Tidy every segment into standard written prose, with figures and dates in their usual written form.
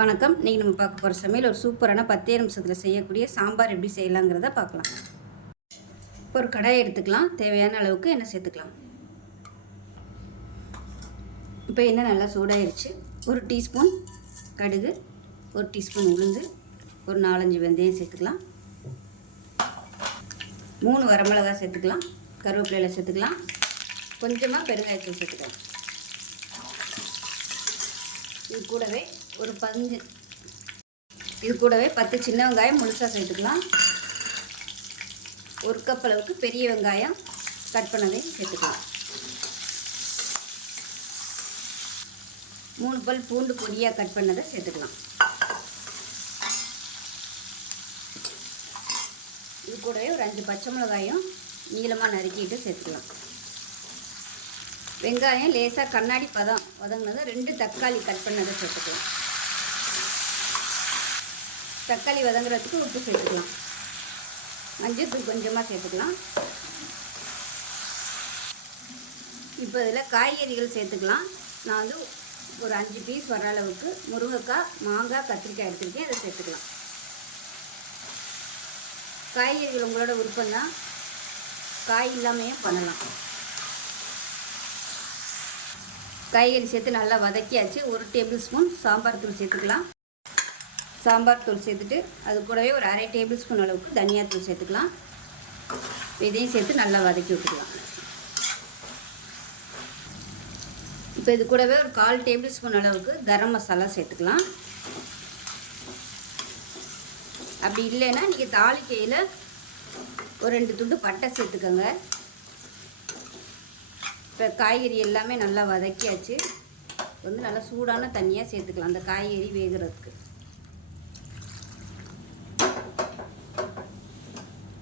வணக்கம். இன்றைக்கி நம்ம பார்க்க போகிற சமையல் ஒரு சூப்பரான 10 நிமிஷத்தில் செய்யக்கூடிய சாம்பார் எப்படி செய்யலாங்கிறத பார்க்கலாம். ஒரு கடாயை எடுத்துக்கலாம். தேவையான அளவுக்கு எண்ணெய் சேர்த்துக்கலாம். இப்போ எண்ணெய் நல்லா சூடாயிருச்சு. ஒரு டீஸ்பூன் கடுகு, ஒரு டீஸ்பூன் உளுந்து, ஒரு 4-5 வெந்தயம் சேர்த்துக்கலாம். 3 வரமிளகாய் சேர்த்துக்கலாம். கருவேப்பிலையில் சேர்த்துக்கலாம். கொஞ்சமாக பெருங்காயத்தூள் சேர்த்துக்கலாம். இது கூடவே 10 சின்ன வெங்காயம் முழுசாக சேர்த்துக்கலாம். 1 கப் அளவுக்கு பெரிய வெங்காயம் கட் பண்ணதையும் சேர்த்துக்கலாம். 3 பல் பூண்டு பொடியாக கட் பண்ணதை சேர்த்துக்கலாம். இது கூடவே ஒரு 5 பச்சை மிளகாயும் நீளமாக நறுக்கிட்டு சேர்த்துக்கலாம். வெங்காயம் லேசாக கண்ணாடி பதம் வதங்கினதை 2 தக்காளி கட் பண்ணதை சேர்த்துக்கலாம். தக்காளி வதங்குறதுக்கு உப்பு சேர்த்துக்கலாம். மஞ்சள் கொஞ்சமாக சேர்த்துக்கலாம். இப்போ இதில் காய்கறிகள் சேர்த்துக்கலாம். நான் வந்து ஒரு 5 பீஸ் வர அளவுக்கு முருங்கைக்காய், மாங்காய், கத்திரிக்காய் எடுத்துருக்கேன். அதை சேர்த்துக்கலாம். காய்கறிகள் உங்களோட விருப்பம்தான், காய் இல்லாமையும் பண்ணலாம். காய்கறி சேர்த்து நல்லா வதக்கியாச்சு. 1 டேபிள் ஸ்பூன் சாம்பார் தூள் சேர்த்துக்கலாம். சாம்பார் தூள் சேர்த்துட்டு அது கூடவே ஒரு 1/2 டேபிள் ஸ்பூன் அளவுக்கு தனியாத்தூள் சேர்த்துக்கலாம். இதையும் சேர்த்து நல்லா வதக்கி விட்டுக்கலாம். இப்போ இது கூடவே ஒரு 1/4 டேபிள் ஸ்பூன் அளவுக்கு கரம் மசாலா சேர்த்துக்கலாம். அப்படி இல்லைன்னா நீங்கள் தாளிக்கையில் ஒரு 2 துண்டு பட்டை சேர்த்துக்கோங்க. இப்போ காய்கறி எல்லாமே நல்லா வதக்கியாச்சு. வந்து நல்லா சூடான தண்ணியாக சேர்த்துக்கலாம் அந்த காய்கறி வேகிறதுக்கு.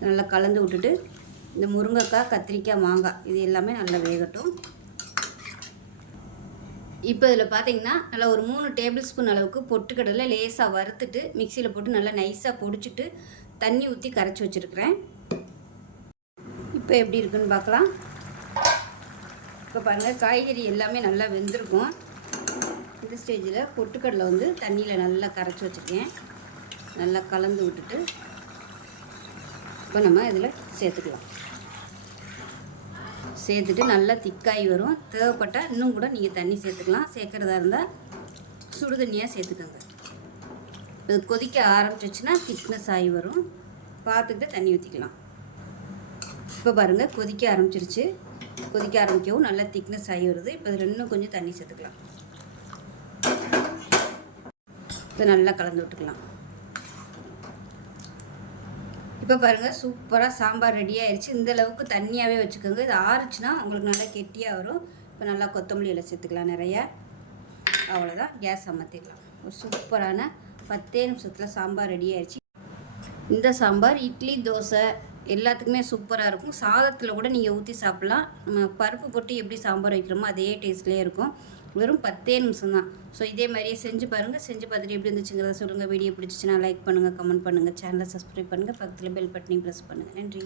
நல்லா கலந்து விட்டுட்டு இந்த முருங்கைக்காய், கத்திரிக்காய், மாங்காய் இது எல்லாமே நல்லா வேகட்டும். இப்போ இதில் பார்த்தீங்கன்னா நல்லா ஒரு 3 டேபிள் ஸ்பூன் அளவுக்கு பொட்டுக்கடலை லேசாக வறுத்துட்டு மிக்சியில் போட்டு நல்லா நைஸாக பொடிச்சிட்டு தண்ணி ஊற்றி கரைச்சி வச்சுருக்கிறேன். இப்போ எப்படி இருக்குன்னு பார்க்கலாம். இப்போ பாருங்கள், காய்கறி எல்லாமே நல்லா வெந்திருக்கும். இந்த ஸ்டேஜில் பொட்டுக்கடலை வந்து தண்ணியில் நல்லா கரைச்சி வச்சுருக்கேன். நல்லா கலந்து விட்டுட்டு இப்போ நம்ம இதில் சேர்த்துக்கலாம். சேர்த்துட்டு நல்லா திக்காய் வரும். தேவைப்பட்டால் இன்னும் கூட நீங்கள் தண்ணி சேர்த்துக்கலாம். சேர்க்குறதா இருந்தால் சுடு தண்ணியாக சேர்த்துக்கோங்க. இது கொதிக்க ஆரம்பிச்சிச்சுன்னா திக்னஸ் ஆகி வரும். பார்த்துட்டு தண்ணி ஊற்றிக்கலாம். இப்போ பாருங்கள், கொதிக்க ஆரம்பிக்கவும் நல்லா திக்னஸ் ஆகி வருது. இப்போ இதில் இன்னும் கொஞ்சம் தண்ணி சேர்த்துக்கலாம். இதை நல்லா கலந்து விட்டுக்கலாம். இப்போ பாருங்கள், சூப்பராக சாம்பார் ரெடி ஆயிடுச்சு. இந்த அளவுக்கு தண்ணியாகவே வச்சுக்கோங்க. இது ஆறுச்சுன்னா உங்களுக்கு நல்லா கெட்டியாக வரும். இப்போ நல்லா கொத்தமல்லியில் சேர்த்துக்கலாம் நிறையா. அவ்வளோதான், கேஸ் அமர்த்திடலாம். ஒரு சூப்பரான 10 நிமிஷத்தில் சாம்பார் ரெடி ஆயிடுச்சு. இந்த சாம்பார் இட்லி, தோசை எல்லாத்துக்குமே சூப்பராக இருக்கும். சாதத்தில் கூட நீங்கள் ஊற்றி சாப்பிட்லாம். நம்ம பருப்பு போட்டு எப்படி சாம்பார் வைக்கிறோமோ அதே டேஸ்ட்லேயே இருக்கும். வெறும் 10 நிமிஷம் தான். ஸோ இதே மாதிரியே செஞ்சு பாருங்கள். செஞ்சு பார்த்துட்டு எப்படி இருந்துச்சுங்கிறத சொல்லுங்கள். வீடியோ பிடிச்சிச்சின்னா லைக் பண்ணுங்கள், கமெண்ட் பண்ணுங்கள், சேனலை சப்ஸ்கிரைப் பண்ணுங்கள், பக்கத்தில் பெல் பட்டனையும் ப்ரெஸ் பண்ணுங்கள். நன்றி.